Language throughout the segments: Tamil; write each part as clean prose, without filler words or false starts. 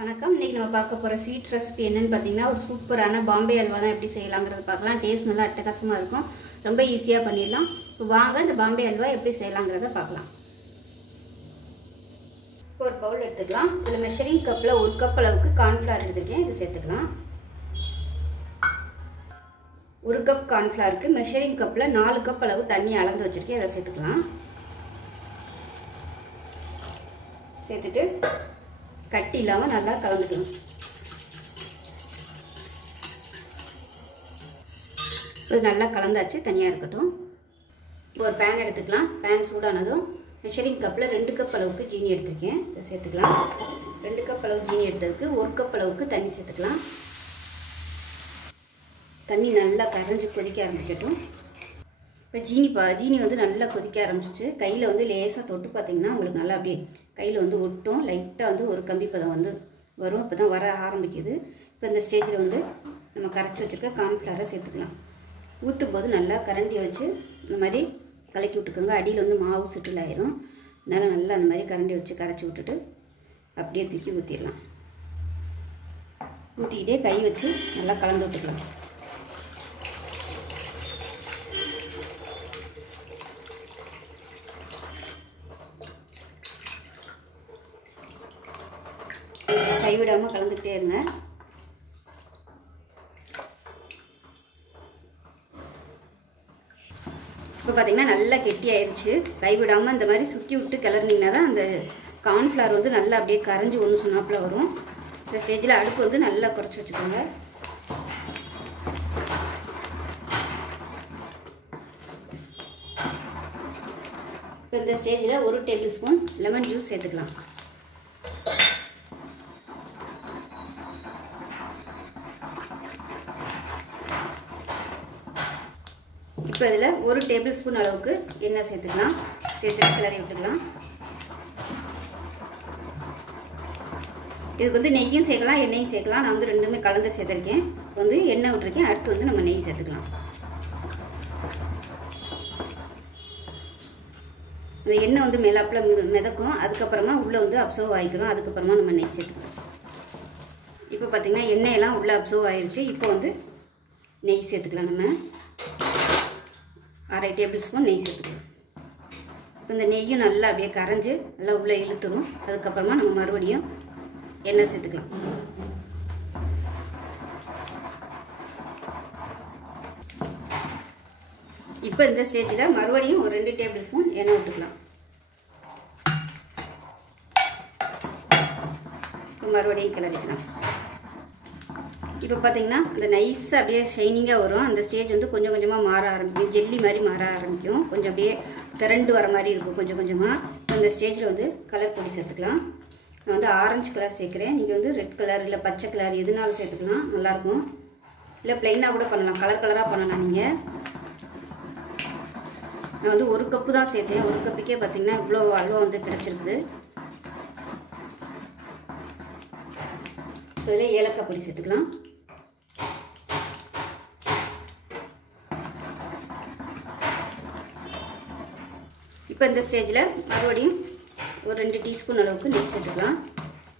வணக்கம். இன்னைக்கு நம்ம பார்க்க போற ஸ்வீட் ரெசிபி என்னன்னு பார்த்தீங்கன்னா ஒரு சூப்பரான பாம்பே அல்வா தான் எப்படி செய்யலாங்கிறத பார்க்கலாம். டேஸ்ட் நல்லா அட்டகாசமாக இருக்கும். ரொம்ப ஈஸியாக பண்ணிடலாம். ஸோ வாங்க இந்த பாம்பே அல்வா எப்படி செய்யலாங்கிறத பார்க்கலாம். ஒரு பவுல் எடுத்துக்கலாம். இதில் மெஷரிங் கப்பில் 1 கப் அளவுக்கு கார்ன்ஃப்ளவர் எடுத்துருக்கேன். இது சேர்த்துக்கலாம். 1 கப் கார்ன்ஃப்ளவருக்கு மெஷரிங் கப்பில் 4 கப் அளவு தண்ணி அளந்து வச்சுருக்கேன். அதை சேர்த்துக்கலாம். சேர்த்துட்டு கட்டி இல்லாமல் நல்லா கலந்துக்கலாம். இது நல்லா கலந்தாச்சு, தனியாக இருக்கட்டும். இப்போ ஒரு பேன் எடுத்துக்கலாம். பேன் சூடானதும் மெஷரிங் கப்பில் 2 கப் அளவுக்கு ஜீனி எடுத்துருக்கேன். இதை சேர்த்துக்கலாம். 2 கப் அளவு ஜீனி எடுத்ததுக்கு 1 கப் அளவுக்கு தண்ணி சேர்த்துக்கலாம். தண்ணி நல்லா கரைஞ்சி கொதிக்க ஆரம்பிக்கட்டும். இப்போ ஜீனி வந்து நல்லா கொதிக்க ஆரம்பிச்சிச்சு. கையில் வந்து லேசாக தொட்டு பார்த்தீங்கன்னா உங்களுக்கு நல்லா அப்படியே கையில் வந்து ஒட்டும். லைட்டாக வந்து ஒரு கம்பி பதம் வந்து வரும். இப்போ தான் வர ஆரம்பிக்குது. இப்போ இந்த ஸ்டேஜில் வந்து நம்ம கரைச்சி வச்சுருக்க கார்ன்ஃப்ளவரை சேர்த்துக்கலாம். ஊற்றும் போது நல்லா கரண்டியை வச்சு இந்த மாதிரி கலக்கி விட்டுக்கோங்க. அடியில் வந்து மாவு சுற்றில் ஆயிரும். அதனால் நல்லா அந்த மாதிரி கரண்டியை வச்சு கரைச்சி விட்டுட்டு அப்படியே தூக்கி ஊற்றிடலாம். ஊற்றிக்கிட்டே கை வச்சு நல்லா கலந்து விட்டுக்கலாம். கைவிடாமல் கலந்துக்கிட்டே இருங்க. இப்போ பார்த்தீங்கன்னா நல்லா கெட்டி ஆயிடுச்சு. கைவிடாமல் இந்த மாதிரி சுற்றி விட்டு கிளறினீங்கன்னா தான் அந்த கார்ன்ஃப்ளவர் வந்து நல்லா அப்படியே கரைஞ்சி ஒன்று சொன்னாப்பில் வரும். இந்த ஸ்டேஜில் அடுப்பு வந்து நல்லா குறைச்சி வச்சுக்கோங்க. இப்போ இந்த ஸ்டேஜில் 1 டேபிள் ஸ்பூன் லெமன் ஜூஸ் சேர்த்துக்கலாம். இப்போ இதில் 1 டேபிள் ஸ்பூன் அளவுக்கு எண்ணெய் சேர்த்துக்கலாம். சேர்த்துட்டு கிளறி விட்டுக்கலாம். இதுக்கு வந்து நெய்யும் சேர்க்கலாம், எண்ணெயும் சேர்க்கலாம். நான் வந்து ரெண்டுமே கலந்து சேர்த்துருக்கேன். வந்து எண்ணெய் விட்டுருக்கேன். அடுத்து வந்து நம்ம நெய் சேர்த்துக்கலாம். அந்த எண்ணெய் வந்து மேலாப்பில் மிதக்கும். அதுக்கப்புறமா உள்ளே வந்து அப்சர்வ் ஆகிக்கிறோம். அதுக்கப்புறமா நம்ம நெய் சேர்த்துக்கலாம். இப்போ பார்த்திங்கன்னா எண்ணெயெல்லாம் உள்ளே அப்சர்வ் ஆகிடுச்சு. இப்போ வந்து நெய் சேர்த்துக்கலாம். நம்ம 1/2 டேபிள் ஸ்பூன் நெய் சேர்த்துக்கலாம். இந்த நெய்யும் நல்லா அப்படியே கரைஞ்சி நல்லா உள்ளே இழுத்துடும். அதுக்கப்புறமா நம்ம மறுபடியும் எண்ணெய் சேர்த்துக்கலாம். இப்போ இந்த ஸ்டேஜில் மறுபடியும் ஒரு 2 டேபிள் ஸ்பூன் எண்ணெய் விட்டுக்கலாம். மறுபடியும் கிளறிக்கலாம். இப்போ பார்த்தீங்கன்னா அந்த நைஸாக அப்படியே ஷைனிங்காக வரும். அந்த ஸ்டேஜ் வந்து கொஞ்சம் கொஞ்சமாக மாற ஆரம்பிக்கும். ஜெல்லி மாதிரி மாற ஆரம்பிக்கும். கொஞ்சம் அப்படியே திரண்டு வர மாதிரி இருக்கும் கொஞ்சம் கொஞ்சமாக. அந்த ஸ்டேஜில் வந்து கலர் பொடி சேர்த்துக்கலாம். நான் வந்து ஆரஞ்சு கலர் சேர்க்குறேன். நீங்கள் வந்து ரெட் கலர் இல்லை பச்சை கலர் எதுனாலும் சேர்த்துக்கலாம், நல்லாயிருக்கும். இல்லை ப்ளைனாக கூட பண்ணலாம், கலர் கலராக பண்ணலாம். நீங்கள் நான் வந்து 1 கப்பு தான் சேர்த்தேன். 1 கப்புக்கே பார்த்தீங்கன்னா இவ்வளோ அல்வா வந்து கிடச்சிருக்குது. இதில் ஏலக்காய் பொடி சேர்த்துக்கலாம். இப்போ இந்த ஸ்டேஜில் மறுபடியும் ஒரு 2 டீஸ்பூன் அளவுக்கு நெய் சேர்த்துக்கலாம்.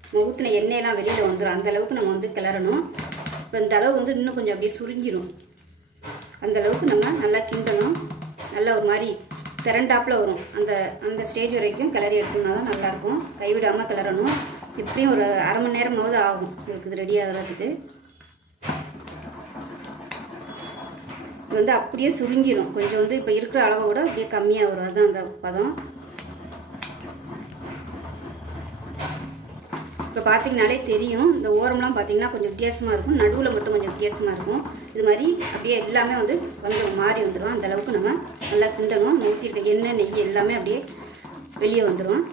நம்ம ஊற்றின எண்ணெயெல்லாம் வெளியில் வந்துடும். அந்த அளவுக்கு நம்ம வந்து கிளறணும். இப்போ இந்த அளவு வந்து இன்னும் கொஞ்சம் அப்படியே சுருங்கிடும். அந்த அளவுக்கு நம்ம நல்லா கிண்டணும். நல்லா ஒரு மாதிரி திரண்டாப்பில் வரும். அந்த ஸ்டேஜ் வரைக்கும் கிளறி எடுத்தோம்னா தான் நல்லாயிருக்கும். கைவிடாமல் கிளறணும். இப்படியும் ஒரு 1/2 மணி நேரமாவது ஆகும் உங்களுக்கு இது ரெடி ஆகிறதுக்கு. இது வந்து அப்படியே சுருங்கிடும். கொஞ்சம் வந்து இப்போ இருக்கிற அளவை விட அப்படியே கம்மியாக வரும். அதுதான் அந்த பதம். இப்போ பார்த்தீங்கனாலே தெரியும். இந்த ஓரம்லாம் பார்த்தீங்கன்னா கொஞ்சம் வித்தியாசமாக இருக்கும். நடுவில் மட்டும் கொஞ்சம் வித்தியாசமாக இருக்கும். இது மாதிரி அப்படியே எல்லாமே வந்து மாறி வந்துடும். அந்த அளவுக்கு நம்ம நல்லா கிண்டணும். ஊற்றிருக்க எண்ணெய் நெய் எல்லாமே அப்படியே வெளியே வந்துடும்.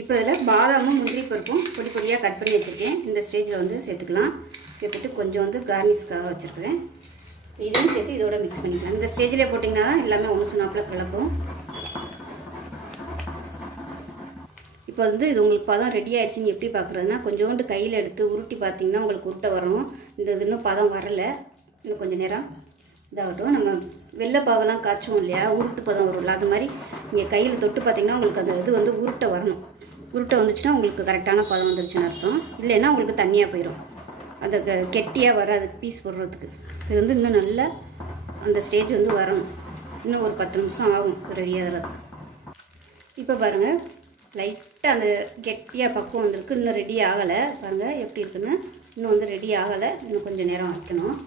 இப்போ இதில் பாதாமும் முந்திரி பருப்பும் பொடி பொடியாக கட் பண்ணி வச்சுருக்கேன். இந்த ஸ்டேஜில் வந்து சேர்த்துக்கலாம். சேர்த்துட்டு கொஞ்சம் வந்து கார்னிஷ்காக வச்சுருக்கிறேன். இதையும் சேர்த்து இதோட மிக்ஸ் பண்ணிக்கலாம். இந்த ஸ்டேஜிலே போட்டிங்கன்னா தான் எல்லாமே ஒன்று சொன்னாப்பில் கலக்கும். இப்போ வந்து இது உங்களுக்கு பதம் ரெடி ஆகிடுச்சிங்க. எப்படி பார்க்குறதுனா கொஞ்சோண்டு கையில் எடுத்து உருட்டி பார்த்தீங்கன்னா உங்களுக்கு உருட்டை வரணும். இந்த இது இன்னும் பதம் வரலை. இன்னும் கொஞ்சம் நேரம் இதாகட்டும். நம்ம வெள்ளை பாகெல்லாம் காய்ச்சுவோம் இல்லையா, உருட்டு பதம் வரும்ல, அது மாதிரி நீங்கள் கையில் தொட்டு பார்த்தீங்கன்னா உங்களுக்கு அந்த இது வந்து உருட்டை வரணும். உருட்டை வந்துச்சுன்னா உங்களுக்கு கரெக்டான பதம் வந்துருச்சுன்னு அர்த்தம். இல்லைன்னா உங்களுக்கு தண்ணியாக போயிடும், அந்த கெட்டியாக வராது பீஸ் போடுறதுக்கு. இது வந்து இன்னும் நல்லா அந்த ஸ்டேஜ் வந்து வரணும். இன்னும் ஒரு 10 நிமிஷம் ஆகும் ரெடி ஆகிறது. இப்போ பாருங்கள், லைட்டாக அந்த கெட்டியாக பக்குவம் வந்திருக்கு. இன்னும் ரெடி ஆகலை. பாருங்கள் எப்படி இருக்குன்னு. இன்னும் வந்து ரெடி ஆகலை. இன்னும் கொஞ்சம் நேரம் வைக்கணும்.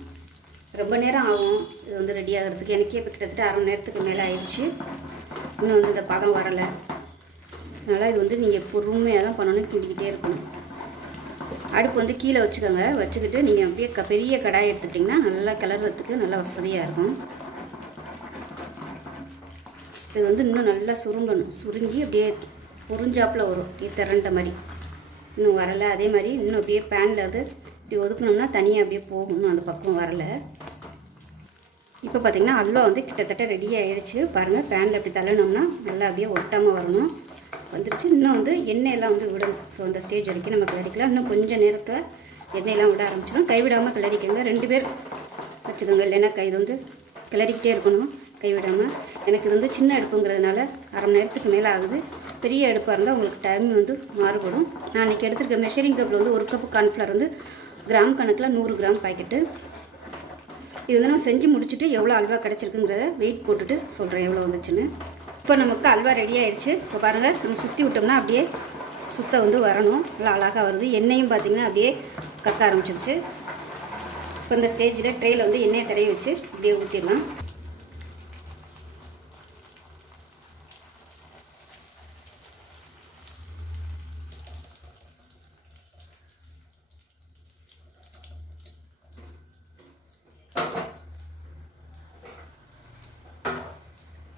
ரொம்ப நேரம் ஆகும் இது வந்து ரெடி ஆகிறதுக்கு. எனக்கே இப்போ கிட்டத்தட்ட அரை மணி நேரத்துக்கு மேலே ஆயிடுச்சு. இன்னும் வந்து இந்த பதம் வரலை. அதனால் இது வந்து நீங்கள் பொறுமையாக தான் பண்ணணும், கிண்டிக்கிட்டே இருக்கணும். அடுப்பு வந்து கீழே வச்சுக்கோங்க. வச்சுக்கிட்டு நீங்கள் அப்படியே பெரிய கடாய் எடுத்துக்கிட்டிங்கன்னா நல்லா கிளறதுக்கு நல்லா வசதியாக இருக்கும். இது வந்து இன்னும் நல்லா சுருங்கணும். சுருங்கி அப்படியே பொறிஞ்சாப்பில் வரும், அப்படியே திரண்ட மாதிரி. இன்னும் வரலை. அதே மாதிரி இன்னும் அப்படியே பேனில் வந்து இப்படி ஒதுக்கணும்னா தனியாக அப்படியே போகணும், அந்த பக்கம் வரலை. இப்போ பார்த்திங்கன்னா அல்வா வந்து கிட்டத்தட்ட ரெடி ஆகிடுச்சு. பாருங்கள், பேனில் அப்படி தள்ளணும்னா நல்லா அப்படியே ஒட்டாமல் வரணும். வந்துருச்சு. இன்னும் வந்து எண்ணெயெல்லாம் வந்து விடணும். ஸோ அந்த ஸ்டேஜ் வரைக்கும் நம்ம கிளறிக்கலாம். இன்னும் கொஞ்சம் நேரத்தில் எண்ணெயெல்லாம் விட ஆரம்பிச்சிடும். கைவிடாமல் கிளறிக்கோங்க. 2 பேர் வச்சுக்கோங்க, இல்லைன்னா இது வந்து கிளறிக்கிட்டே இருக்கணும் கைவிடாமல். எனக்கு இது வந்து சின்ன அடுப்புங்கிறதுனால அரை மணி நேரத்துக்கு மேலே ஆகுது. பெரிய அடுப்பாக இருந்தால் உங்களுக்கு டைம் வந்து மாறுபடும். நான் இன்றைக்கி எடுத்துருக்க மெஷரிங் கப்பில் வந்து 1 கப்பு கார்ன்ஃப்ளவர் வந்து கிராம் கணக்கில் 100 கிராம் பாக்கெட்டு. இது வந்து நம்ம செஞ்சு முடிச்சுட்டு எவ்வளோ அல்வா கிடச்சிருக்குங்கிறத வெயிட் போட்டுட்டு சொல்கிறேன் எவ்வளோ வந்துச்சுன்னு. இப்போ நமக்கு அல்வா ரெடி ஆயிடுச்சு. இப்போ பாருங்கள், நம்ம சுற்றி விட்டோம்னா அப்படியே சுத்த வந்து வரணும். நல்லா அழகாக வருது. எண்ணெயும் பார்த்திங்கன்னா அப்படியே கக்க ஆரம்பிச்சிருச்சு. இப்போ இந்த ஸ்டேஜில் ட்ரேயில் வந்து எண்ணெயை தடவி வச்சு அப்படியே ஊற்றிடலாம்.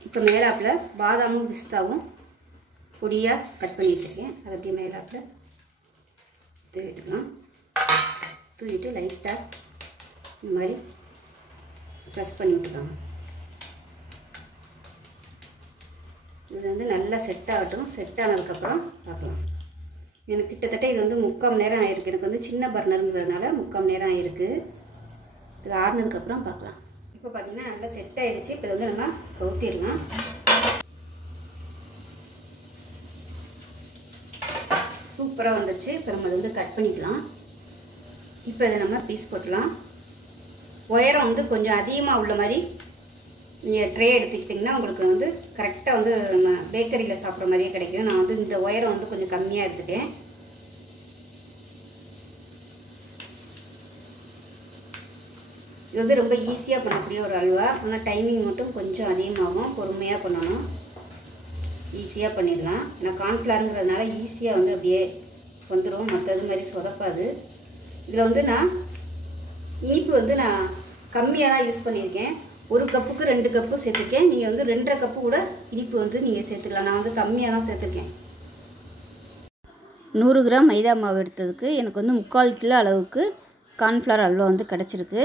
இப்போ மேலாப்பில் பாதாமும் பிஸ்தாவும் பொடியாக கட் பண்ணி வச்சுருக்கேன். அதை அப்படியே மேலாப்பில் தூவிட்டுக்கலாம். தூவிட்டு லைட்டாக இந்த மாதிரி ப்ரெஸ் பண்ணி விட்டுக்கலாம். இது வந்து நல்லா செட் ஆகட்டும். செட் ஆனதுக்கப்புறம் பார்க்கலாம். எனக்கு கிட்டத்தட்ட இது வந்து 3/4 மணி நேரம் ஆகிருக்கு. எனக்கு வந்து சின்ன பர்னருங்கிறதுனால 3/4 மணி நேரம் ஆகிருக்கு. இது ஆறுனதுக்கப்புறம் பார்க்கலாம். இப்போ பார்த்தீங்கன்னா நல்லா செட் ஆகிடுச்சு. இப்போ வந்து நம்ம கவுத்திடலாம். சூப்பராக வந்துடுச்சு. இப்போ நம்ம அதை வந்து கட் பண்ணிக்கலாம். இப்போ இதை நம்ம பீஸ் போட்டுடலாம். உயரம் வந்து கொஞ்சம் அதிகமாக உள்ள மாதிரி நீங்கள் ட்ரே எடுத்துக்கிட்டிங்கன்னா உங்களுக்கு வந்து கரெக்டாக வந்து நம்ம பேக்கரியில் சாப்பிட்ற மாதிரியே கிடைக்கும். நான் வந்து இந்த உயரம் வந்து கொஞ்சம் கம்மியாக எடுத்துட்டேன். இது வந்து ரொம்ப ஈஸியாக பண்ணக்கூடிய ஒரு அல்வா. ஆனால் டைமிங் மட்டும் கொஞ்சம் அதிகமாகும். பொறுமையாக பண்ணணும். ஈஸியாக பண்ணிடலாம். ஏன்னா கார்ன்ஃப்ளவருங்கிறதுனால ஈஸியாக வந்து அப்படியே வந்துடும். மற்றது மாதிரி சொதப்பாது. இதில் வந்து நான் இனிப்பு வந்து நான் கம்மியாக தான் யூஸ் பண்ணியிருக்கேன். 1 கப்புக்கு 2 கப்பு சேர்த்துருக்கேன். நீங்கள் வந்து 2.5 கப்பு கூட இனிப்பு வந்து நீங்கள் சேர்த்துக்கலாம். நான் வந்து கம்மியாக தான் சேர்த்துருக்கேன். 100 கிராம் மைதா மாவு எடுத்ததுக்கு எனக்கு வந்து 3/4 கிலோ அளவுக்கு கார்ன்ஃப்ளவர் அல்வா வந்து கிடச்சிருக்கு.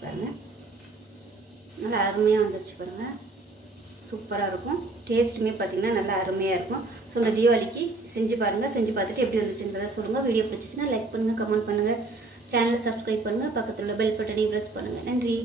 பாருங்கள், நல்லா அருமையாக வந்துருச்சு. பாருங்கள், சூப்பராக இருக்கும். டேஸ்ட்டுமே பார்த்திங்கன்னா நல்லா அருமையாக இருக்கும். ஸோ இந்த தீபாவளிக்கு செஞ்சு பாருங்கள். செஞ்சு பார்த்துட்டு எப்படி வந்துச்சுன்றதை சொல்லுங்கள். வீடியோ பிடிச்சிச்சின்னா லைக் பண்ணுங்கள், கமெண்ட் பண்ணுங்கள், சேனலை சப்ஸ்கிரைப் பண்ணுங்கள், பக்கத்தில் உள்ள பெல் பட்டனையும் ப்ரெஸ் பண்ணுங்கள். நன்றி.